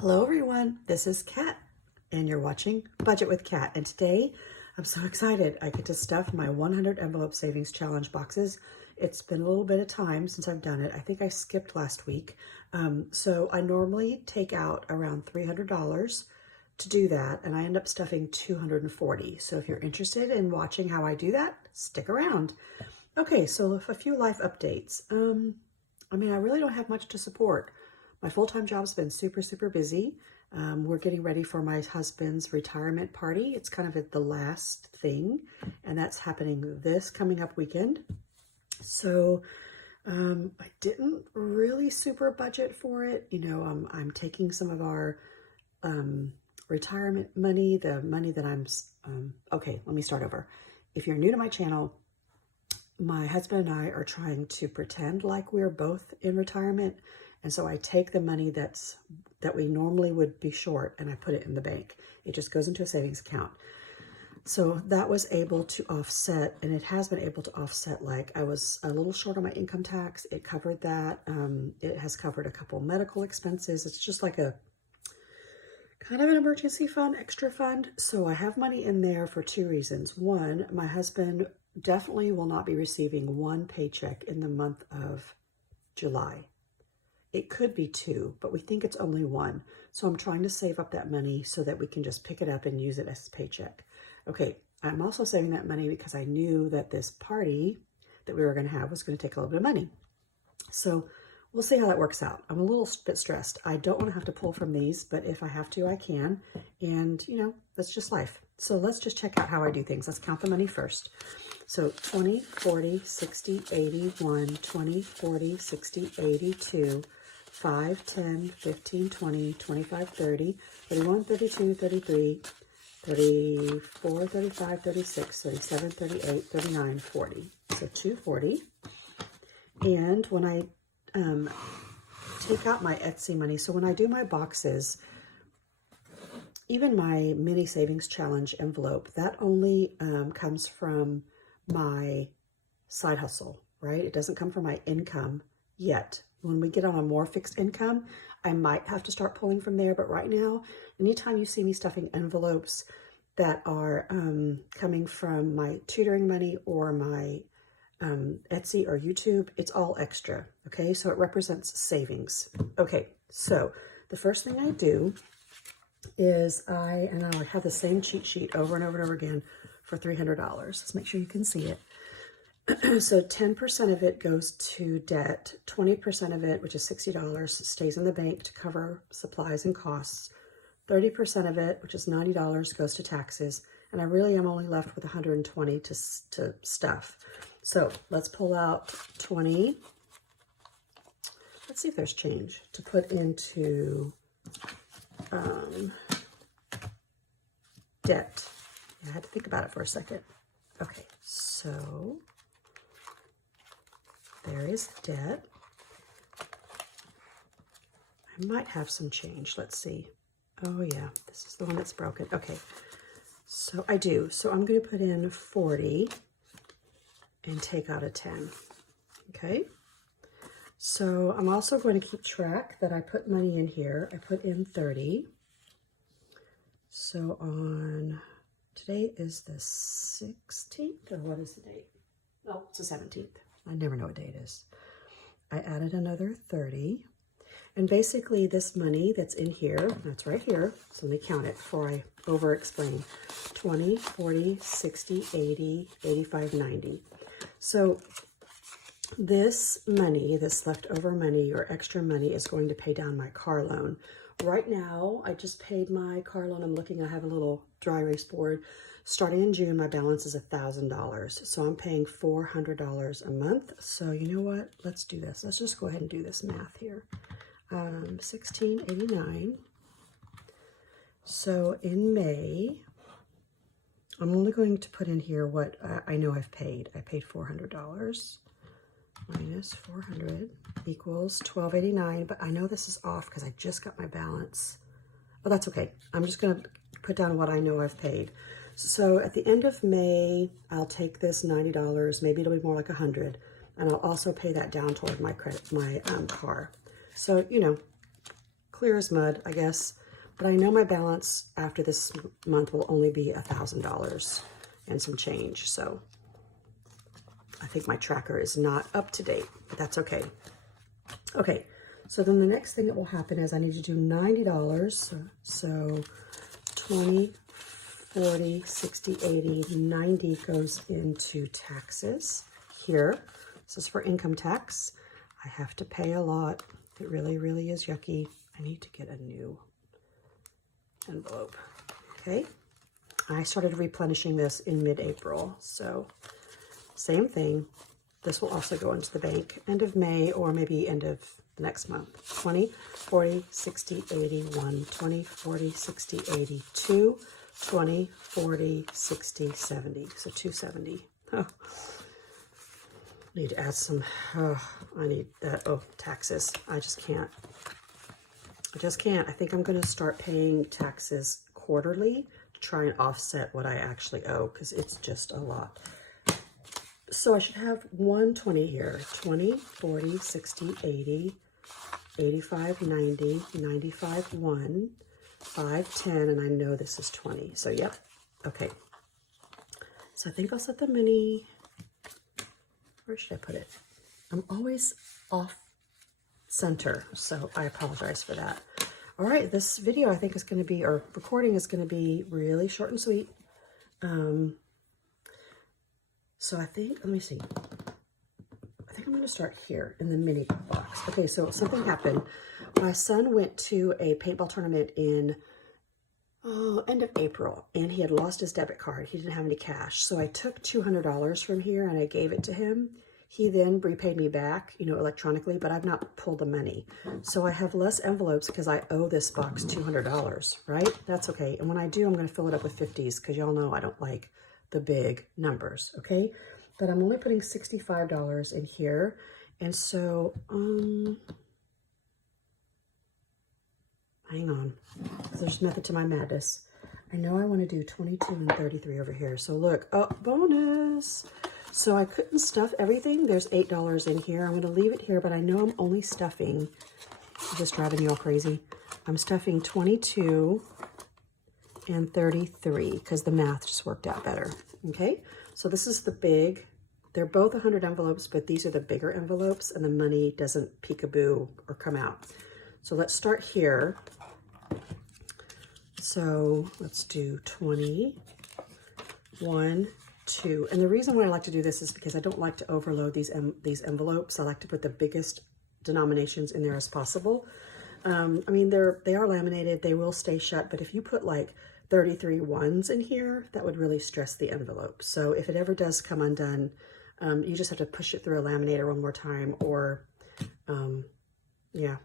Hello everyone, this is Kat and you're watching Budget with Kat, and today I'm so excited. I get to stuff my 100 envelope savings challenge boxes. It's been a little bit of time since I've done it. I think I skipped last week. So I normally take out around $300 to do that, and I end up stuffing 240. So if you're interested in watching how I do that, stick around. Okay, so a few life updates. I really don't have much to support. My full-time job's been super busy. We're getting ready for my husband's retirement party. It's kind of the last thing, and that's happening this coming up weekend. So I didn't really super budget for it. I'm taking some of our retirement money, the money that okay, let me start over. If you're new to my channel, my husband and I are trying to pretend like we're both in retirement. And so I take the money that we normally would be short and I put it in the bank. It just goes into a savings account. So that was able to offset, and it has been able to offset, like I was a little short on my income tax. It covered that. It has covered a couple medical expenses. It's just like a kind of an emergency fund, extra fund. So I have money in there for two reasons. One, my husband definitely will not be receiving one paycheck in the month of July. It could be two, but we think it's only one. So I'm trying to save up that money so that we can just pick it up and use it as a paycheck. Okay, I'm also saving that money because I knew that this party that we were going to have was going to take a little bit of money. So we'll see how that works out. I'm a little bit stressed. I don't want to have to pull from these, but if I have to, I can. And, that's just life. So let's just check out how I do things. Let's count the money first. So 20, 40, 60, 81, 20, 40, 60, 82, 5, 10, 15, 20, 25, 30, 31, 32, 33, 34, 35, 36, 37, 38, 39, 40. So 240. And when I take out my Etsy money, so when I do my boxes, even my mini savings challenge envelope, that only comes from my side hustle, right? It doesn't come from my income yet. When we get on a more fixed income, I might have to start pulling from there. But right now, anytime you see me stuffing envelopes that are coming from my tutoring money or my Etsy or YouTube, it's all extra. Okay, so it represents savings. Okay, so the first thing I do is I have the same cheat sheet over and over and over again for $300. Let's make sure you can see it. So 10% of it goes to debt, 20% of it, which is $60, stays in the bank to cover supplies and costs. 30% of it, which is $90, goes to taxes, and I really am only left with $120 to stuff. So let's pull out 20. Let's see if there's change to put into debt. I had to think about it for a second. Okay, so there is debt. I might have some change. Let's see. Oh yeah, this is the one that's broken. Okay, so I do. So I'm going to put in 40 and take out a 10. Okay. So I'm also going to keep track that I put money in here. I put in 30. So today is the 16th, or what is the date? Oh, it's the 17th. I never know what day it is. I added another 30. And basically this money that's in here, that's right here. So let me count it before I over explain. 20, 40, 60, 80, 85, 90. So this money, this leftover money or extra money, is going to pay down my car loan. Right now, I just paid my car loan. I'm looking, I have a little dry erase board. Starting in June, my balance is $1,000. So I'm paying $400 a month. So you know what? Let's do this. Let's just go ahead and do this math here. 1689. So in May, I'm only going to put in here what I know I've paid. I paid $400 minus 400 equals 1289, but I know this is off because I just got my balance. Oh, that's okay. I'm just going to put down what I know I've paid. So at the end of May, I'll take this $90, maybe it'll be more like 100, and I'll also pay that down toward my car. So, clear as mud, I guess. But I know my balance after this month will only be $1,000 and some change. So I think my tracker is not up to date, but that's okay. Okay, so then the next thing that will happen is I need to do $90. So 20, 40, 60, 80, 90 goes into taxes here. This is for income tax. I have to pay a lot. It really, really is yucky. I need to get a new envelope. Okay. I started replenishing this in mid-April. So same thing. This will also go into the bank end of May or maybe end of next month. 20, 40, 60, 80, 1, 20, 40, 60, 80, 2, 20, 40, 60, 70. So 270. Oh. Need to add some, I need that, taxes. I just can't. I think I'm going to start paying taxes quarterly to try and offset what I actually owe, because it's just a lot. So I should have 120 here. 20, 40, 60, 80, 85, 90, 95, 1, 5, 10, and I know this is 20. So, yep. Okay. So I think I'll set the mini. Where should I put it? I'm always off center, so I apologize for that. All right, this video I think is going to be, or recording is going to be really short and sweet. So I think, let me see. I think I'm going to start here in the mini box. Okay, so something happened. My son went to a paintball tournament in end of April, and he had lost his debit card. He didn't have any cash. So I took $200 from here and I gave it to him. He then repaid me back, electronically, but I've not pulled the money. So I have less envelopes because I owe this box $200, right? That's okay. And when I do, I'm going to fill it up with 50s because y'all know I don't like the big numbers, okay? But I'm only putting $65 in here. And so, hang on. There's method to my madness. I know I want to do 22 and 33 over here. So look, oh, bonus. So I couldn't stuff everything. There's $8 in here. I'm going to leave it here, but I know I'm only stuffing, just driving you all crazy. I'm stuffing 22 and 33 because the math just worked out better. Okay, so this is the big, they're both 100 envelopes, but these are the bigger envelopes and the money doesn't peekaboo or come out. So let's start here. So let's do 20, 1, 2. And the reason why I like to do this is because I don't like to overload these envelopes. I like to put the biggest denominations in there as possible. I mean, they are laminated. They will stay shut. But if you put like 33 ones in here, that would really stress the envelope. So if it ever does come undone, you just have to push it through a laminator one more time, or yeah,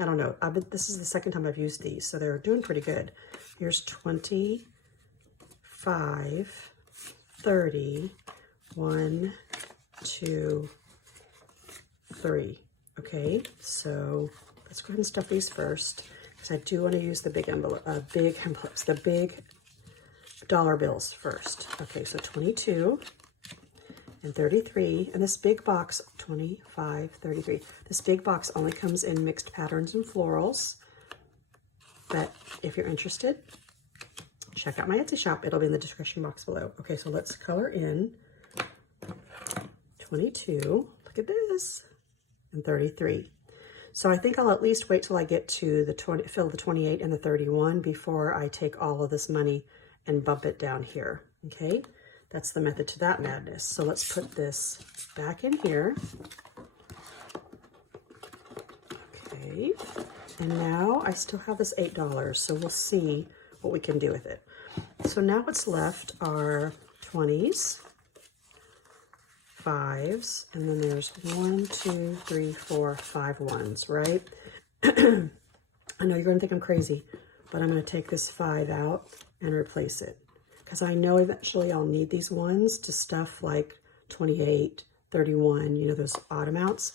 I don't know. This is the second time I've used these, so they're doing pretty good. Here's 25, 30, 1, 2, 3. Okay, so let's go ahead and stuff these first, because I do want to use the big envelopes, the big dollar bills first. Okay, so 22 and 33, and this big box, 25, 33. This big box only comes in mixed patterns and florals, but if you're interested, check out my Etsy shop. It'll be in the description box below. Okay, so let's color in 22, look at this, and 33. So I think I'll at least wait till I get to the fill the 28 and the 31 before I take all of this money and bump it down here, okay? That's the method to that madness. So let's put this back in here. Okay, and now I still have this $8, so we'll see what we can do with it. So now what's left are 20s, 5s, and then there's 1, 2, 3, 4, 5 ones, right? I know you're going to think I'm crazy, but I'm going to take this 5 out and replace it, because I know eventually I'll need these ones to stuff like 28, 31, you know, those odd amounts.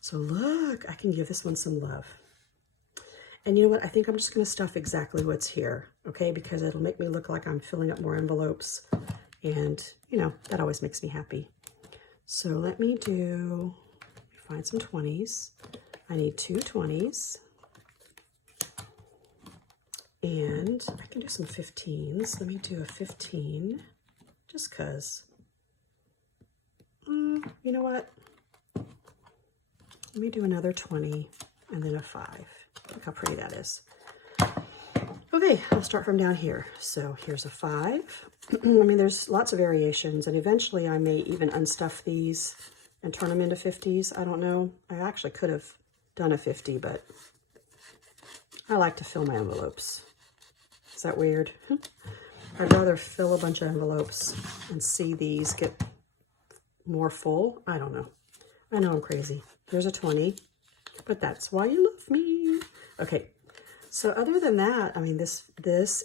So look, I can give this one some love. And you know what? I think I'm just going to stuff exactly what's here, okay? Because it'll make me look like I'm filling up more envelopes. And, you know, that always makes me happy. So let me find some 20s. I need 2 20s. And I can do some 15s. Let me do a 15, just because. You know what? Let me do another 20 and then a 5. Look how pretty that is. Okay, I'll start from down here. So here's a 5. I mean, there's lots of variations, and eventually I may even unstuff these and turn them into 50s. I don't know. I actually could have done a 50, but I like to fill my envelopes. Is that weird? I'd rather fill a bunch of envelopes and see these get more full. I don't know. I know I'm crazy. There's a 20, but that's why you love me. Okay. So other than that, I mean, this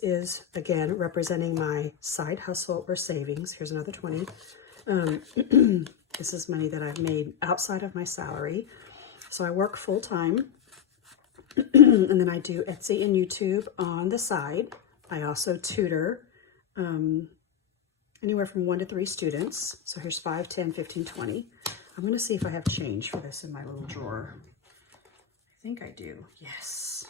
is, again, representing my side hustle or savings. Here's another 20. This is money that I've made outside of my salary. So I work full time, and then I do Etsy and YouTube on the side. I also tutor anywhere from 1 to 3 students. So here's 5, 10, 15, 20. I'm going to see if I have change for this in my little drawer. I think I do. Yes.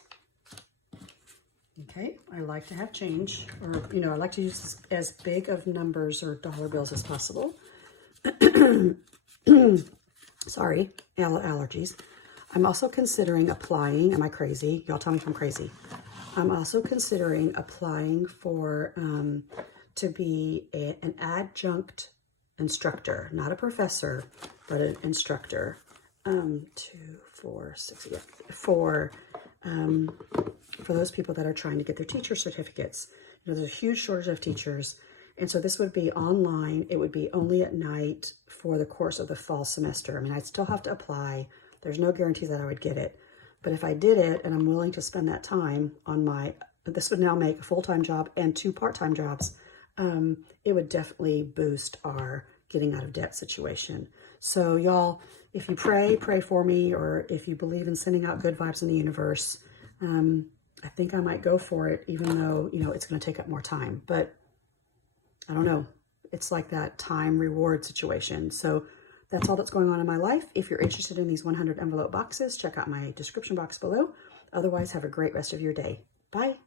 Okay, I like to have change, or, you know, I like to use as big of numbers or dollar bills as possible. Sorry, allergies. I'm also considering applying, am I crazy? Y'all tell me if I'm crazy. I'm also considering applying for, to be an adjunct instructor, not a professor, but an instructor. 2, 4, 6, yeah, for those people that are trying to get their teacher certificates. You know, there's a huge shortage of teachers. And so this would be online. It would be only at night for the course of the fall semester. I mean, I'd still have to apply. There's no guarantee that I would get it. But if I did it and I'm willing to spend that time on this would now make a full-time job and 2 part-time jobs, it would definitely boost our getting out of debt situation. So y'all, if you pray for me, or if you believe in sending out good vibes in the universe, I think I might go for it, even though, you know, it's going to take up more time. But I don't know. It's like that time reward situation. So that's all that's going on in my life. If you're interested in these 100 envelope boxes, check out my description box below. Otherwise, have a great rest of your day. Bye.